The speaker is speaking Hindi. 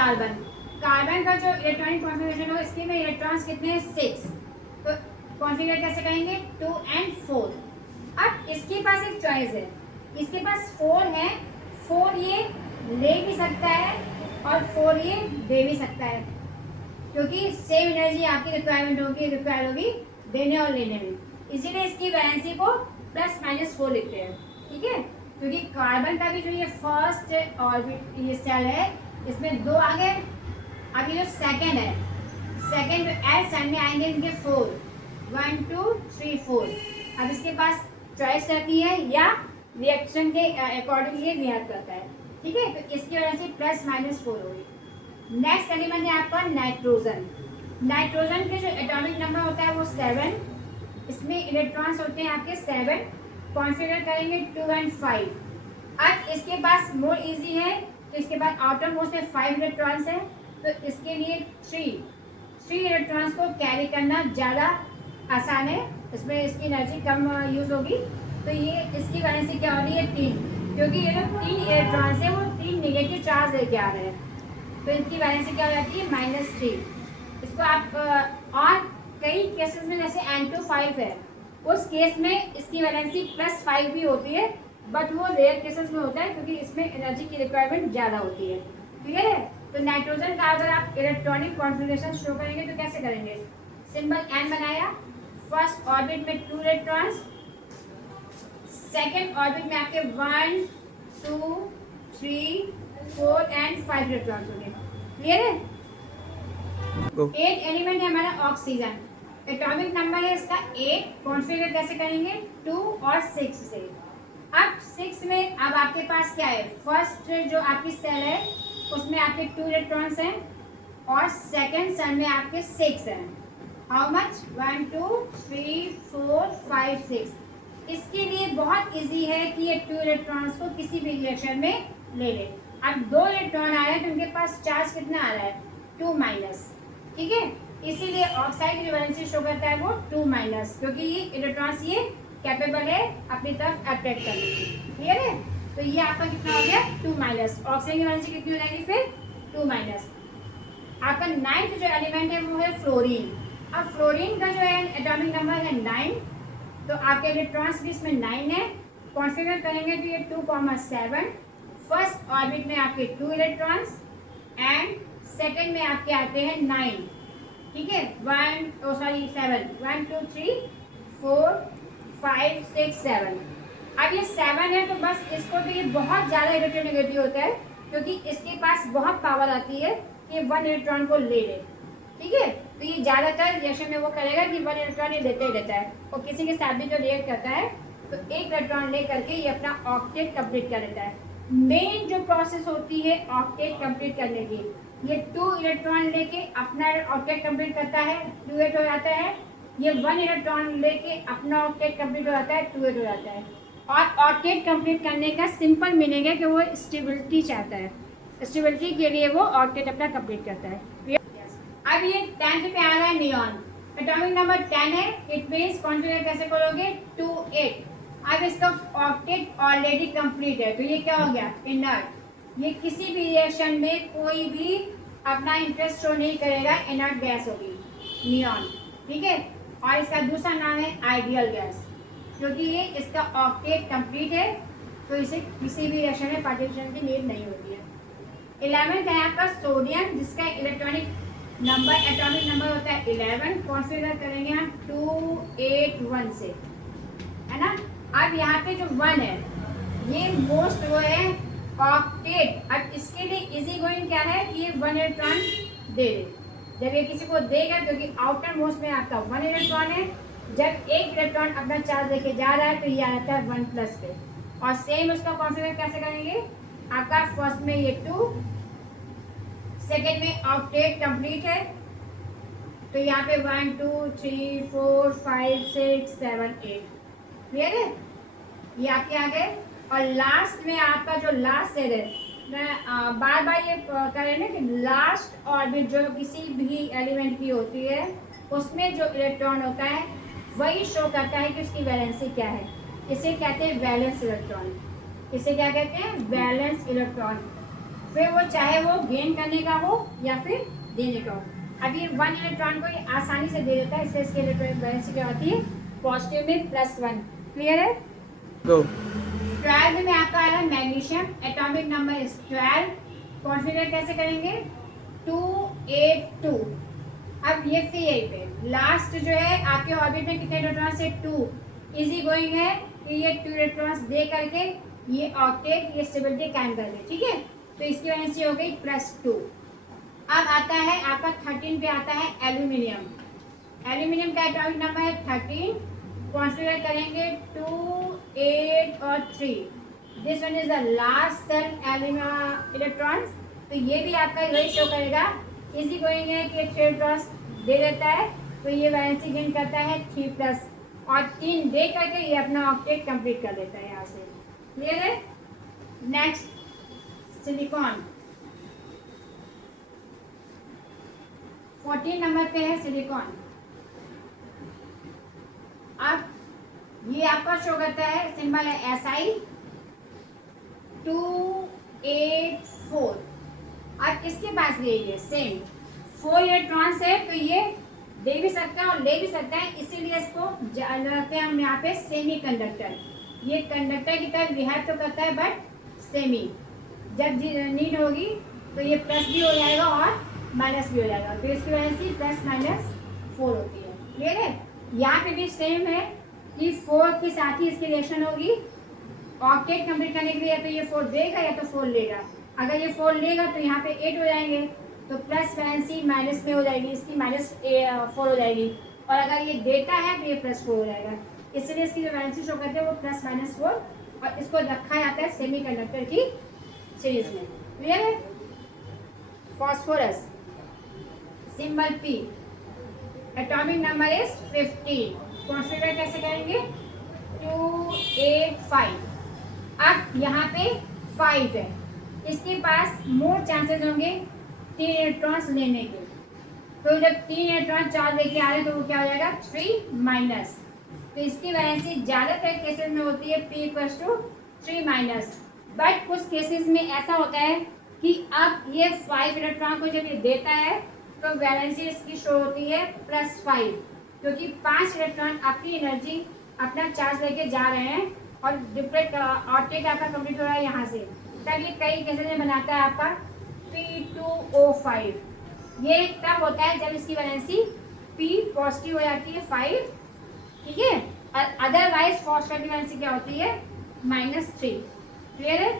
कार्बन। कार्बन का जो इलेक्ट्रॉनिक कॉन्फ़िगरेशन हो, इसके में इलेक्ट्रॉन्स कितने हैं 6, तो कॉन्फ़िगर कैसे करेंगे 2 and 4। अब इसके पास एक चॉइस है, इसके पास 4 है, 4 ये ले भी सकता है और 4 ये दे भी सकता है, क्योंकि सेम एनर्जी आपकी रिक्वायर होगी देने और लेने में, इसीलिए इसकी वैलेंसी को +-4 लिखते हैं। ठीक है, क्योंकि कार्बन का भी जो ये फर्स्ट ऑर्बिट ये सेल है, इसमें 2 आ गए। अब ये जो सेकंड है, सेकंड एल साइड में आएंगे इनके 4, 1 2 3 4। अब इसके पास चॉइस रहती है या रिएक्शन के अकॉर्डिंग ये रिएक्ट करता है। ठीक है, तो इसकी वजह से +-4 होगी। नेक्स्ट एलिमेंट है आपका नाइट्रोजन। नाइट्रोजन के जो एटॉमिक नंबर होता है वो 7, इसमें इलेक्ट्रॉन्स होते हैं आपके 7, कॉन्फ़िगर करेंगे 2 and 5। अब इसके पास मोर इजी है, तो इसके पास आउटर मोस्ट में 5 इलेक्ट्रॉन्स है, तो इसके लिए 3 इलेक्ट्रॉन्स को कैरी करना ज़्यादा आसान है, इसमें इसकी एनर्जी कम यूज़ होगी। तो ये इसकी वैलेंसी क्या हो रही है 3, क्योंकि ये जो 3 इलेक्ट्रॉन्स है वो 3 नेगेटिव चार्ज लेके आ रहे हैं, तो इनकी वैलेंसी क्या हो जाती है -3। इसको आप और कई केसेस में जैसे N2 5 है, उस केस में इसकी वैलेंसी +5 भी होती है, बट वो रेयर केसेस में होता है क्योंकि इसमें एनर्जी की रिक्वायरमेंट ज़्यादा होती है। क्लियर है? तो नाइट्रोजन का अगर आप इलेक्ट्रॉनिक कॉन्फ़िगरेशन शो करेंगे तो कैसे करेंगे, सिंबल N बनाया, फर्स्ट ऑर्बिट में 2 इलेक्ट्रॉन्स, सेकेंड ऑर्बिट में आपके 1 2 3 4 and 5 इलेक्ट्रॉन्स होंगे। क्लियर है? एक एलिमेंट है हमारा ऑक्सीजन, एटॉमिक नंबर है इसका 8, कॉन्फ़िगर कैसे करेंगे 2 और 6 से। अब 6 में अब आपके पास क्या है, फर्स्ट जो आपकी सेल है उसमें आपके 2 इलेक्ट्रॉन्स हैं और सेकंड सेल में आपके 6 हैं। How much 1 2 3 4 5 6। इसके लिए बहुत इजी है कि ये 2 इलेक्ट्रॉन्स को किसी भी रिएक्शन में ले ले। अब 2 इलेक्ट्रॉन आ रहे हैं तो उनके पास चार्ज कितना आ रहा है 2-। ठीक है, इसीलिए ऑक्साइड की जो वैलेंसी शो करता है वो 2-, क्योंकि ये इलेक्ट्रॉन्स ये कैपेबल है अपनी तरफ अट्रैक्ट करने की। क्लियर है? तो ये आपका कितना हो गया 2-। ऑक्सीजन की वैलेंसी कितनी हो जाएगी फिर 2-। आपका 9th जो एलिमेंट है वो है फ्लोरीन। अब फ्लोरीन का जो है एटॉमिक नंबर है 9, तो आपके इलेक्ट्रॉन्स भी इसमें 9 है, कॉन्फ़िगर करेंगे तो ये 2,7, फर्स्ट ऑर्बिट में आपके 2 इलेक्ट्रॉन्स एंड सेकंड में आपके आते हैं 9। ठीक है, 7 1 2 3 4 5 6 7। अब ये 7 है तो बस इसको तो ये बहुत ज़्यादा इलेक्ट्रोनेगेटिव होता है, क्योंकि इसके पास बहुत पावर आती है कि 1 इलेक्ट्रॉन को ले ले। ठीक है, तो ये ज़्यादातर रिएक्शन में वो करेगा कि 1 इलेक्ट्रॉन ये लेते ही रहता है, और किसी के साथ भी जो रिएक्ट करता है तो 1 इलेक्ट्रॉन ले करके ये अपना ऑक्टेट कंप्लीट कर लेता है। मेन जो प्रोसेस होती है ऑक्टेट कंप्लीट करने की, ये 2 इलेक्ट्रॉन लेके अपना ऑक्टेट कंप्लीट करता है, 2-8 हो जाता है। ये 1 इलेक्ट्रॉन लेके अपना ऑक्टेट कंप्लीट हो जाता है, 2-8 हो जाता है। और ऑक्टेट कंप्लीट करने का सिंपल मीनिंग है कि वो स्टेबिलिटी चाहता है, स्टेबिलिटी के लिए वो ऑक्टेट अपना कंप्लीट करता है। अब ये 10th पे आ रहा है नियॉन, एटॉमिक नंबर 10 है, इट मींस कॉन्फ़िगर कैसे करोगे 2 8। अब इसका ऑक्टेट ऑलरेडी कंप्लीट है, तो ये क्या हो गया इनर्ट, ये किसी भी रिएक्शन में कोई भी अपना इंटरेस्ट शो नहीं करेगा, इनर्ट गैस होगी नियॉन। ठीक है, और इसका दूसरा नाम है आइडियल गैस, क्योंकि ये इसका ऑक्टेट कंप्लीट है तो इसे किसी भी रिएक्शन में पार्टिसिपेशन की नीड नहीं होती है। 11th है आपका सोडियम, जिसका इलेक्ट्रॉनिक नंबर एटॉमिक नंबर होता है 11, कॉन्फ़िगर करेंगे हम 281 से, है ना। अब यहाँ पे जो 1 है ये मोस्ट वो है ऑक्टेट। अब इसके लिए इजी गोइंग क्या है कि ये 1 इलेक्ट्रॉन दे दे, जब ये किसी को देगा क्योंकि आउटर मोस्ट में आपका 1 इलेक्ट्रॉन है, जब 1 इलेक्ट्रॉन अपना चार्ज लेके जा रहा है तो ये आता है 1+ पे, और सेम उसका कॉन्फ़िगर कैसे करेंगे, आपका फर्स्ट में ये 2, सेकेंड में ऑक्टेट कंप्लीट है तो यहाँ पे 1 2 3 4 5 6 7 8। क्लियर है, ये आपके आ गए। और लास्ट में आपका जो लास्ट सेल है, मैं बार बार ये करें ना कि लास्ट ऑर्बिट जो किसी भी एलिमेंट की होती है उसमें जो इलेक्ट्रॉन होता है वही शो करता है कि उसकी वैलेंसी क्या है। इसे कहते हैं वैलेंस इलेक्ट्रॉन, इसे क्या कहते हैं वैलेंस इलेक्ट्रॉन। फिर वो चाहे वो गेन करने का हो या फिर देने का हो। अब ये 1 इलेक्ट्रॉन को ये आसानी से दे देता है, इसलिए इसकी इलेक्ट्रॉनिक वैलेंसी क्या होती है, पॉजिटिव में +1। क्लियर है? गो। 12 में आपका आ रहा है magnesium, atomic number is 12। Configure कैसे करेंगे, 282। अब ये फिर यही पे लास्ट जो है आपके ऑर्बिट में कितने इलेक्ट्रॉन से 2 इजी गोइंग है कि ये 2 इलेक्ट्रॉन्स दे करके ये ऑक्टेट ये स्टेबिलिटी कायम कर दे। ठीक है, तो इसकी वजह से हो गई +2। अब आता है आपका 13 पे आता है एल्यूमिनियम। एल्यूमिनियम का एटॉमिक नंबर है 13। कॉन्फिगर करेंगे 2, 8 और 3। This one is the last cell electrons. तो ये भी आपका वही शो करेगा, इजी गोइंग है कि 3 इलेक्ट्रॉन्स दे देता है, तो ये वैलेंसी गेन करता है 3+ और 3 दे करके ये अपना ऑक्टेट कंप्लीट कर देता है यहाँ से। क्लियर है? नेक्स्ट सिलिकॉन, 14 नंबर पे है सिलिकॉन। अब ये आपका शो करता है, सिंबल है SI 284। अब इसके पास ये सेम 4 इलेक्ट्रॉन्स है, तो ये दे भी सकता है और ले भी सकता है, इसीलिए इसको लगाते हैं हम यहाँ पे सेमी कंडक्टर। ये कंडक्टर की तरह बिहेव तो करता है बट सेमी, जब नीड होगी तो ये प्लस भी हो जाएगा और माइनस भी हो जाएगा, तो इसकी वजह से +-4 होती है। क्लियर है? यहाँ पे भी सेम है कि 4 के साथ ही इसकी रिएक्शन होगी ऑक्टेट कंप्लीट करने के लिए, या तो ये 4 देगा या तो 4 लेगा। अगर ये 4 लेगा तो यहाँ पे 8 हो जाएंगे, तो प्लस वैलेंसी माइनस में हो जाएगी, इसकी -4 हो जाएगी, और अगर ये देता है तो ये +4 हो जाएगा। इसलिए इसकी जो वैलेंसी शो करते हैं वो +-4, और इसको रखा जाता है सेमी कंडक्टर की सीरीज में। क्लियर है? Phosphorus, symbol P, atomic number is 15। Configure कैसे करेंगे, 285। अब यहाँ पे 5 है, इसके पास मोर चांसेस होंगे 3 इलेक्ट्रॉन्स लेने के। तो जब 3 इलेक्ट्रॉन 4 लेके आ रहे हैं तो वो क्या हो जाएगा, 3-। तो इसकी वैलेंसी ज़्यादातर केसेस में होती है P = 3-। बट कुछ केसेस में ऐसा होता है कि अब ये 5 इलेक्ट्रॉन को जब ये देता है तो वैलेंसी इसकी शो होती है +5, क्योंकि 5 इलेक्ट्रॉन अपनी एनर्जी अपना चार्ज लेके जा रहे हैं और डिफरेंट ऑक्टेट आपका कंप्लीट हो रहा है यहाँ से। तब ये कई केसेस में बनाता है आपका P2O5। ये तब होता है जब इसकी वैलेंसी P पॉजिटिव हो जाती है 5। ठीक है, और अदरवाइज फॉस्फेट की वैलेंसी क्या होती है, -3। क्लियर है?